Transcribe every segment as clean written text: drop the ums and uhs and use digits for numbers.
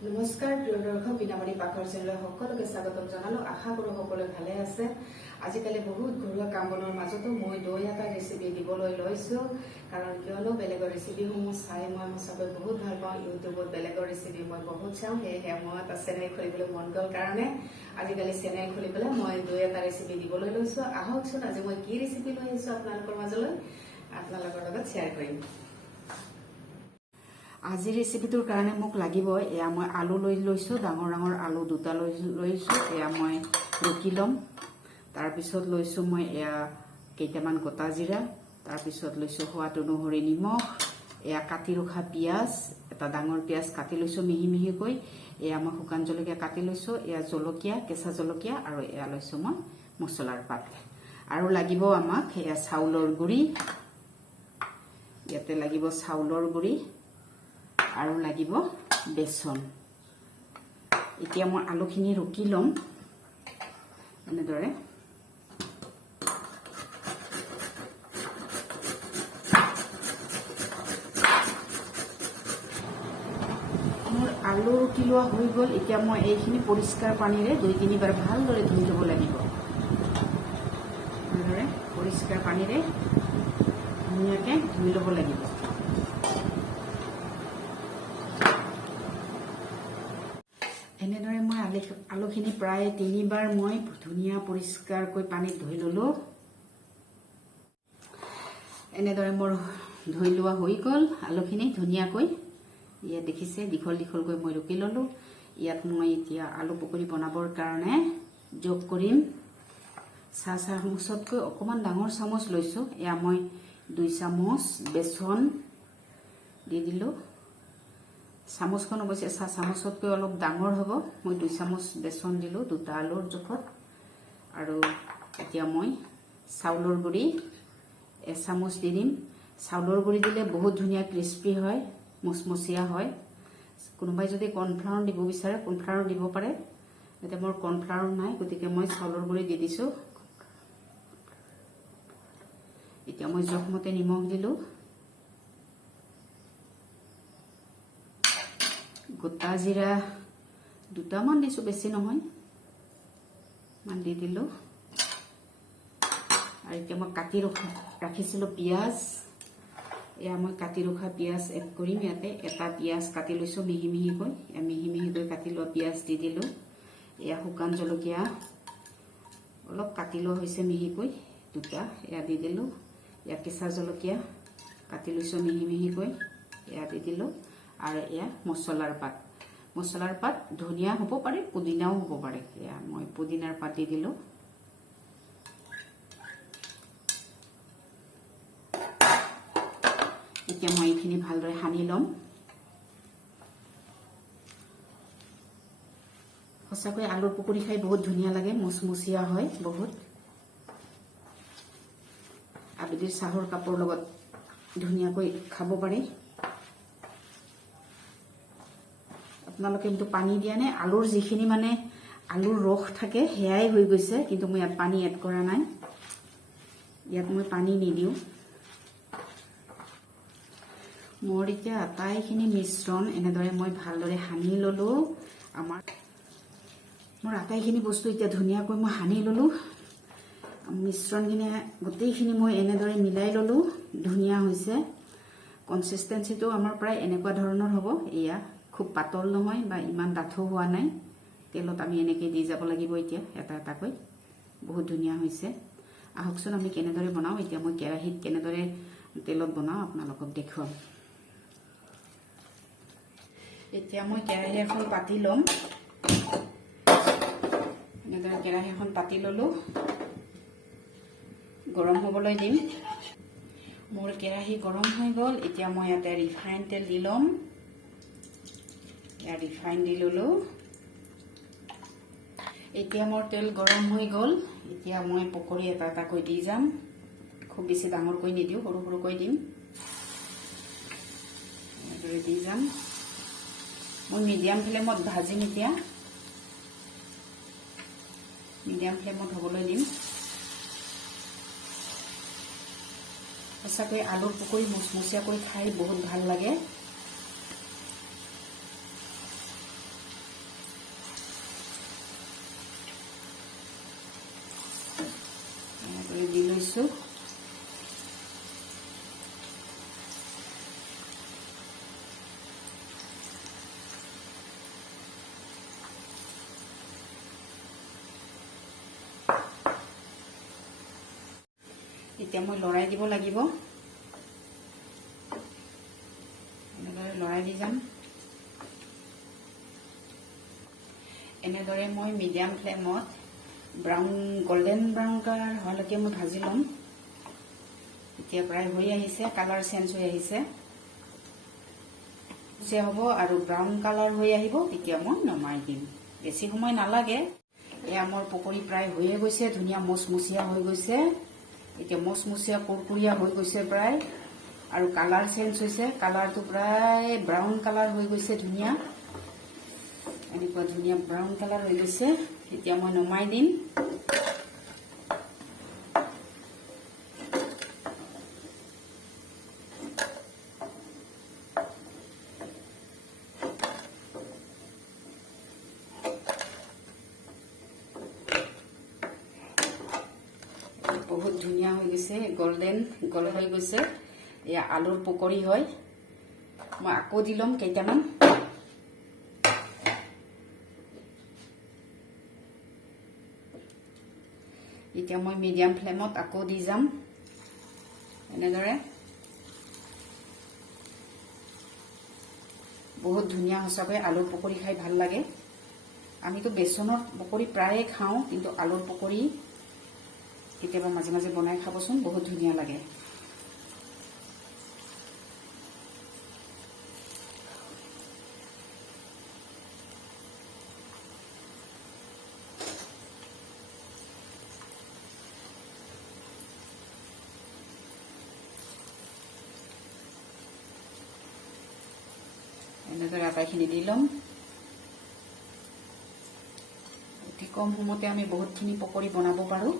নমস্কাৰ প্ৰিয় দৰ্শক বিনামণি পাকঘৰ চেনেলৰ সকলোকে স্বাগতম জনালো। আশা কৰোঁ সকলোৱে ভালে আছে। আজিকালি বহুত ঘৰুৱা কাম বনৰ মাজতো মই দৈ এটা ৰেচিপি দিবলৈ লৈছোঁ, কাৰণ কিয়নো বেলেগৰ ৰেচিপিসমূহ চাই মই সঁচাকৈ বহুত ভাল পাওঁ। ইউটিউবত বেলেগৰ ৰেচিপি মই বহুত চাওঁ, সেয়েহে মই এটা চেনেল খুলিবলৈ মন গ'ল কাৰণে আজিকালি চেনেল খুলি পেলাই মই দৈ এটা ৰেচিপি দিবলৈ লৈছোঁ। আহকচোন আজি মই কি ৰেচিপি লৈ আহিছোঁ আপোনালোকৰ মাজলৈ আপোনালোকৰ লগত শ্বেয়াৰ কৰিম। আজি ৰেচিপিটোৰ কাৰণে মোক লাগিব এয়া মই আলু লৈ লৈছোঁ, ডাঙৰ ডাঙৰ আলু দুটা লৈছোঁ। এয়া মই ৰুকি ল'ম। তাৰপিছত লৈছোঁ মই এয়া কেইটামান গোটা জিৰা, তাৰপিছত লৈছোঁ সোৱাদ অনুসৰি নিমখ, এয়া কাটি ৰখা পিঁয়াজ, এটা ডাঙৰ পিঁয়াজ কাটি লৈছোঁ মিহি মিহিকৈ, এয়া মই শুকান জলকীয়া কাটি লৈছোঁ, এয়া জলকীয়া, কেঁচা জলকীয়া, আৰু এয়া লৈছোঁ মই মছলাৰ পাত। আৰু লাগিব আমাক এয়া চাউলৰ গুড়ি, ইয়াতে লাগিব চাউলৰ গুড়ি, আৰু লাগিব বেচন। এতিয়া মই আলুখিনি ৰুকি ল'ম এনেদৰে। মোৰ আলু ৰুকি লোৱা হৈ গ'ল। এতিয়া মই এইখিনি পৰিষ্কাৰ পানীৰে 2-3 বাৰ ভালদৰে ধুই ল'ব লাগিব। এনেদৰে পৰিষ্কাৰ পানীৰে ধুনীয়াকৈ ধুই ল'ব লাগিব। এনেদৰে মই আলুখিনি প্ৰায় 3 বাৰ মই ধুনীয়া পৰিষ্কাৰকৈ পানীত ধুই ল'লোঁ। এনেদৰে মোৰ ধুই লোৱা হৈ গ'ল আলুখিনি ধুনীয়াকৈ। ইয়াত দেখিছে দীঘল দীঘলকৈ মই ৰুকি ল'লোঁ। ইয়াত মই এতিয়া আলু পকৰি বনাবৰ কাৰণে যোগ কৰিম চাহ চামুচতকৈ অকণমান ডাঙৰ চামুচ লৈছোঁ। এয়া মই 2 চামুচ বেচন দি দিলোঁ। চামুচখন অৱশ্যে চাহ চামুচতকৈ অলপ ডাঙৰ হ'ব। মই 2 চামুচ বেচন দিলোঁ 2টা আলুৰ জোখত। আৰু এতিয়া মই চাউলৰ গুড়ি 1 চামুচ দি দিম। চাউলৰ গুড়ি দিলে বহুত ধুনীয়া ক্ৰিস্পি হয়, মুচমুচীয়া হয়। কোনোবাই যদি কৰ্ণফ্লাৱাৰ দিব বিচাৰে কৰ্ণফ্লাৱাৰ দিব পাৰে। এতিয়া মোৰ কৰ্ণফ্লাৱাৰ নাই, গতিকে মই চাউলৰ গুড়ি দি দিছোঁ। এতিয়া মই জোখমতে নিমখ দিলোঁ। গোটা জিৰা 2টামান দিছোঁ, বেছি নহয়, মান দি দিলোঁ। আৰু এতিয়া মই কাটি ৰাখিছিলোঁ পিঁয়াজ, এয়া মই কাটি ৰখা পিঁয়াজ এড কৰিম। ইয়াতে এটা পিঁয়াজ কাটি লৈছোঁ মিহি মিহিকৈ, মিহি মিহিকৈ কাটি লোৱা পিঁয়াজ দি দিলোঁ। এয়া শুকান জলকীয়া অলপ কাটি লোৱা হৈছে মিহিকৈ 2টা, এয়া দি দিলোঁ। এয়া কেঁচা জলকীয়া কাটি লৈছোঁ মিহি মিহিকৈ, এয়া দি দিলোঁ। আৰু এয়া মছলাৰ পাত ধনিয়া হ'ব পাৰে, পুদিনাও হ'ব পাৰে। এয়া মই পুদিনাৰ পাত দি দিলোঁ। এতিয়া মই এইখিনি ভালদৰে সানি ল'ম। সঁচাকৈ আলুৰ পকৰি খাই বহুত ধুনীয়া লাগে, মুচমুচীয়া হয় বহুত। আবেলিৰ চাহৰ কাপৰ লগত ধুনীয়াকৈ খাব পাৰি। আপোনালোকে কিন্তু পানী দিয়া নাই, আলুৰ যিখিনি মানে আলুৰ ৰস থাকে সেয়াই হৈ গৈছে, কিন্তু মই ইয়াত পানী এড কৰা নাই। ইয়াত মই পানী নিদিওঁ। মোৰ এতিয়া আটাইখিনি মিশ্ৰণ এনেদৰে মই ভালদৰে সানি ল'লোঁ। মোৰ আটাইখিনি বস্তু এতিয়া ধুনীয়াকৈ মই সানি ল'লোঁ। মিশ্ৰণখিনি গোটেইখিনি মই এনেদৰে মিলাই ল'লোঁ। ধুনীয়া হৈছে। কনচিষ্টেঞ্চিটো আমাৰ প্ৰায় এনেকুৱা ধৰণৰ হ'ব। এয়া খুব পাতল নহয় বা ইমান ডাঠো হোৱা নাই। তেলত আমি এনেকৈ দি যাব লাগিব এতিয়া এটা এটাকৈ। বহুত ধুনীয়া হৈছে। আহকচোন আমি কেনেদৰে বনাওঁ। এতিয়া মই কেৰাহীত কেনেদৰে তেলত বনাওঁ আপোনালোকক দেখুৱাম। এতিয়া মই কেৰাহী এখন পাতি ল'ম। এনেদৰে কেৰাহী এখন পাতি ল'লোঁ, গৰম হ'বলৈ দিম। মোৰ কেৰাহী গৰম হৈ গ'ল। এতিয়া মই ইয়াতে ৰিফাইন তেল দি ল'ম। এয়া ৰিফাইন দি ল'লোঁ। এতিয়া মোৰ তেল গৰম হৈ গ'ল। এতিয়া মই পকৰি এটা এটাকৈ দি যাম। খুব বেছি ডাঙৰকৈ নিদিওঁ, সৰু সৰুকৈ দিম। এনেদৰে দি যাম। মই মিডিয়াম ফ্লেমত ভাজিম। এতিয়া মিডিয়াম ফ্লেমত হ'বলৈ দিম। সঁচাকৈ আলুৰ পকৰি মুচমুচীয়া কৰি খাই বহুত ভাল লাগে। লৈছোঁ। এতিয়া মই লৰাই দিব লাগিব, এনেদৰে লৰাই দি যাম। এনেদৰে মই মিডিয়াম ফ্লেমত গোল্ডেন ব্ৰাউন কালাৰ হোৱালৈকে মই ভাজি ল'ম। এতিয়া প্ৰায় হৈ আহিছে, কালাৰ চেঞ্জ হৈ আহিছে হ'ব আৰু ব্ৰাউন কালাৰ হৈ আহিব, তেতিয়া মই নমাই দিম। বেছি সময় নালাগে। এয়া মোৰ পকৰি প্ৰায় হৈয়ে গৈছে, ধুনীয়া মচমচীয়া হৈ গৈছে। এতিয়া মচমচীয়া কুৰকুৰীয়া হৈ গৈছে প্ৰায়, আৰু কালাৰ চেঞ্জ হৈছে, কালাৰটো প্ৰায় ব্ৰাউন কালাৰ হৈ গৈছে, ধুনীয়া এনেকুৱা ধুনীয়া ব্ৰাউন কালাৰ হৈ গৈছে। এতিয়া মই নমাই দিম। বহুত ধুনীয়া হৈ গৈছে, গোল্ডেন হৈ গৈছে। এয়া আলুৰ পকৰি হয়। মই আকৌ দি ল'ম কেইটামান। এতিয়া মই মিডিয়াম ফ্লেমত আকৌ দি যাম। এনেদৰে বহুত ধুনীয়া, সঁচাকৈ আলুৰ পকৰি খাই ভাল লাগে। আমিতো বেচনৰ পকৰি প্ৰায়ে খাওঁ, কিন্তু আলুৰ পকৰি কেতিয়াবা মাজে মাজে বনাই খাবচোন, বহুত ধুনীয়া লাগে। এনেদৰে আটাইখিনি দি ল'ম। অতি কম সময়তে আমি বহুতখিনি পকৰি বনাব পাৰোঁ।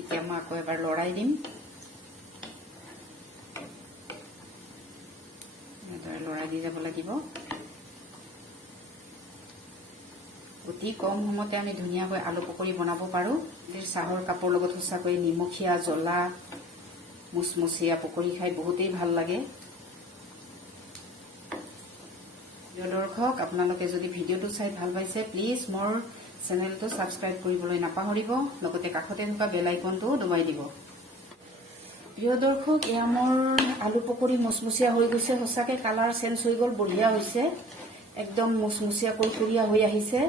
এতিয়া মই আকৌ এবাৰ লৰাই দিম। এনেদৰে লৰাই দি যাব লাগিব। অতি কম সময়তে আমি ধুনীয়াকৈ আলু পকৰি বনাব পাৰোঁ। চাহৰ কাপৰ লগত সঁচাকৈ নিমখীয়া জ্বলা মুচমুচীয়া পকৰি খাই বহুতেই ভাল লাগে। প্ৰিয় দৰ্শক, আপোনালোকে যদি ভিডিঅ'টো চাই ভাল পাইছে, প্লিজ মোৰ চেনেলটো ছাবস্ক্ৰাইব কৰিবলৈ নাপাহৰিব, লগতে কাষতে থকা বেল আইকনটো দবাই দিব। প্ৰিয় দৰ্শক, এয়া মোৰ আলু পকৰি মচমচীয়া হৈ গৈছে, সঁচাকৈ কালাৰ চেঞ্জ হৈ গ'ল, বঢ়িয়া হৈছে, একদম মচমচীয়া কুৰকুৰীয়া হৈ আহিছে।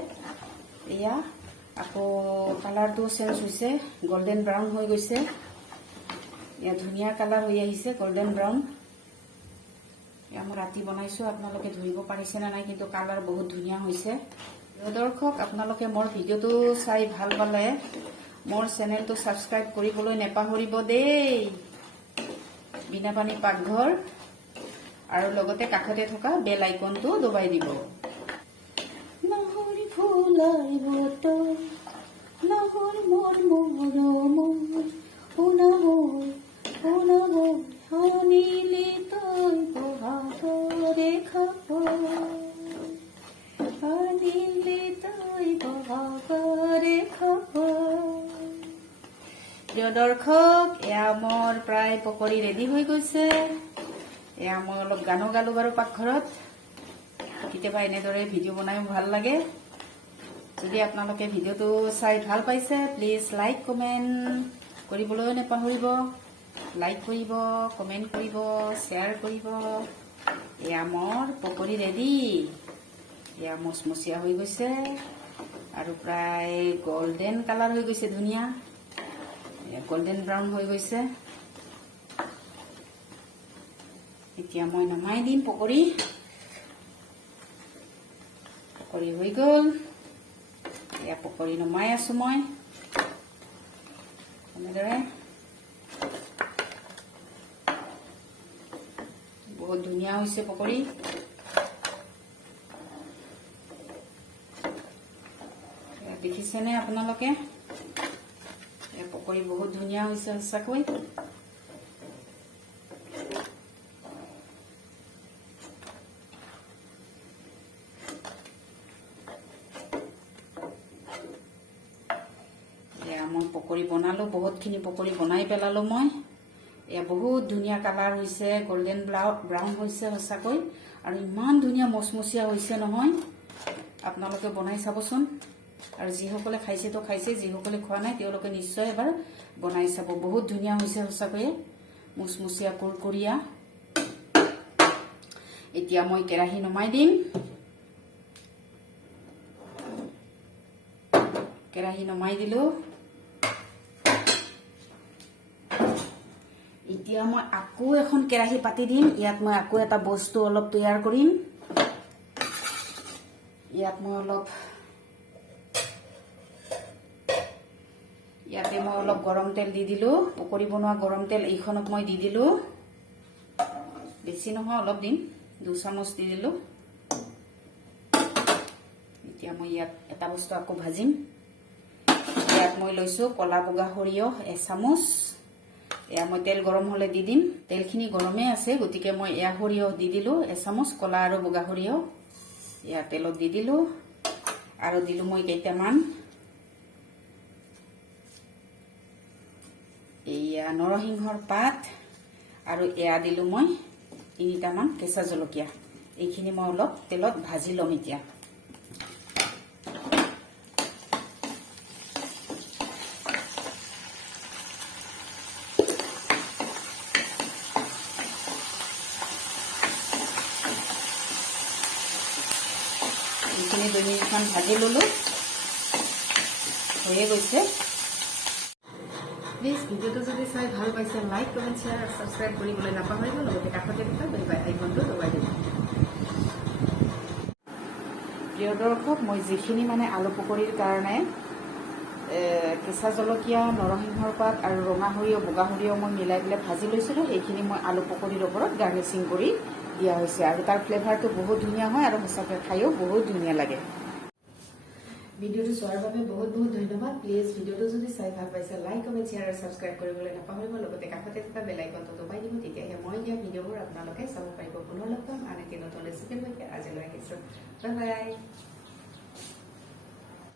এয়া আকৌ কালাৰটো চেঞ্জ হৈছে, গোল্ডেন ব্ৰাউন হৈ গৈছে। এয়া ধুনীয়া কালাৰ হৈ আহিছে, গোল্ডেন ব্ৰাউন। এয়া মই ৰাতি বনাইছোঁ, আপোনালোকে ধৰিব পাৰিছে নে নাই, কিন্তু কালাৰ বহুত ধুনীয়া হৈছে। প্ৰিয় দৰ্শক, আপোনালোকে মোৰ ভিডিঅ'টো চাই ভাল পালে মোৰ চেনেলটো ছাবস্ক্ৰাইব কৰিবলৈ নাপাহৰিব দেই। বিনাপানী পাকঘৰ, আৰু লগতে কাষতে থকা বেল আইকনটো দবাই দিব। নহৰি ফুলাই বতৰ, নহৰ মোৰ মৰমৰ, শুনাবৈ শুনিলি তই বহাগৰে খবৰ, শুনিলি তই বহাগৰে খবৰ। প্ৰিয় দৰ্শক, এয়া মোৰ প্ৰায় পকৰি ৰেডি হৈ গৈছে। এয়া মই অলপ গানো গালো বাৰু পাকঘৰত। কেতিয়াবা এনেদৰে ভিডিঅ' বনাইও ভাল লাগে। যদি আপোনালোকে ভিডিঅ'টো চাই ভাল পাইছে, প্লিজ লাইক কমেণ্ট কৰিবলৈ নাপাহৰিব। লাইক কৰিব, কমেণ্ট কৰিব, শ্বেয়াৰ কৰিব। এয়া মোৰ পকৰি ৰেডি। এয়া মচমচীয়া হৈ গৈছে আৰু প্ৰায় গোল্ডেন কালাৰ হৈ গৈছে, ধুনীয়া গোল্ডেন ব্ৰাউন হৈ গৈছে। এতিয়া মই নমাই দিম পকৰি পকৰি হৈ গ'ল। এয়া পকৰি নমাই আছো মই এনেদৰে। বহুত ধুনীয়া হৈছে পকৰি। দেখিছেনে আপোনালোকে? পকৰি বহুত ধুনীয়া হৈছে সঁচাকৈ। মই পকৰি বনালো, বহুতখিনি পকৰি বনাই পেলালো মই। এয়া বহুত ধুনীয়া কালাৰ হৈছে, গোল্ডেন ব্ৰাউন হৈছে সঁচাকৈ, আৰু ইমান ধুনীয়া মচমচীয়া হৈছে নহয়। আপোনালোকে বনাই চাবচোন, আৰু যিসকলে খাইছে তো খাইছে, যিসকলে খোৱা নাই তেওঁলোকে নিশ্চয় এবাৰ বনাই চাব। বহুত ধুনীয়া হৈছে সঁচাকৈয়ে, মচমচীয়া কুৰকুৰীয়া। এতিয়া মই কেৰাহী নমাই দিম। কেৰাহী নমাই দিলো। এতিয়া মই আকৌ এখন কেৰাহী পাতি দিম। ইয়াত মই আকৌ এটা বস্তু অলপ তৈয়াৰ কৰিম। ইয়াত মই অলপ গৰম তেল দি দিলো। পকৰি বনোৱা গৰম তেল এইখনত মই দি দিলো। বেছি নহয়, অলপ দিম, 2 চামুচ দি দিলো। এতিয়া মই ইয়াত এটা বস্তু আকৌ ভাজিম। ইয়াত মই লৈছো কলা বগা সৰিয়হ 1 চামুচ। এয়া মই তেল গৰম হলে দি দিম। তেলখিনি গৰমে আছে, গতিকে মই এয়া সৰিয়হ দি দিলো 1 চামুচ, কলা আৰু বগা সৰিয়হ। এয়া তেলত দি দিলো, আৰু দিলো মই কেইটামান এয়া নৰসিংহৰ পাত, আৰু এয়া দিলো মই 3টামান কেঁচা জলকীয়া। এইখিনি মই অলপ তেলত ভাজি ল'ম এতিয়া। এইখিনি 2 মিনিটমান ভাজি ললো, হৈয়ে গৈছে। প্লিজ ভিডিঅ'টো যদি চাই ভাল পাইছে লাইক, কমেণ্ট, শ্বেয়াৰ আৰু ছাবস্ক্ৰাইব কৰিবলৈ নাপাহৰিব। লগতে কাষতে থকা বেল আইকনটো দবাই দিব। প্ৰিয় দৰ্শক, মই যিখিনি আলু পকৰিৰ কাৰণে কেঁচা জলকীয়া, নৰসিংহৰ পাত আৰু ৰঙা সৰিয়হ, বগা সৰিয়হ মই মিলাই পেলাই ভাজি লৈছিলোঁ, সেইখিনি মই আলু পকৰিৰ ওপৰত গাৰ্নিচিং কৰি দিয়া হৈছে। আৰু তাৰ ফ্লেভাৰটো বহুত ধুনীয়া হয়, আৰু সঁচাকৈ খায়ো বহুত ধুনীয়া লাগে। ভিডিঅ'টো চোৱাৰ বাবে বহুত বহুত ধন্যবাদ। প্লিজ ভিডিঅ'টো যদি চাই ভাল পাইছে লাইক, কমেণ্ট, শ্বেয়াৰ আৰু ছাবস্ক্ৰাইব কৰিবলৈ নাপাহৰিব। লগতে কাষতে থকা বেল আইকনটো দবাই দিব, তেতিয়াহে মই দিয়া ভিডিঅ'বোৰ আপোনালোকে চাব পাৰিব। পুনৰ লগ পাম আন এটি নতুন ৰেচিপিৰ সৈতে। আজিলৈ আহিছোঁ, বাই বাই।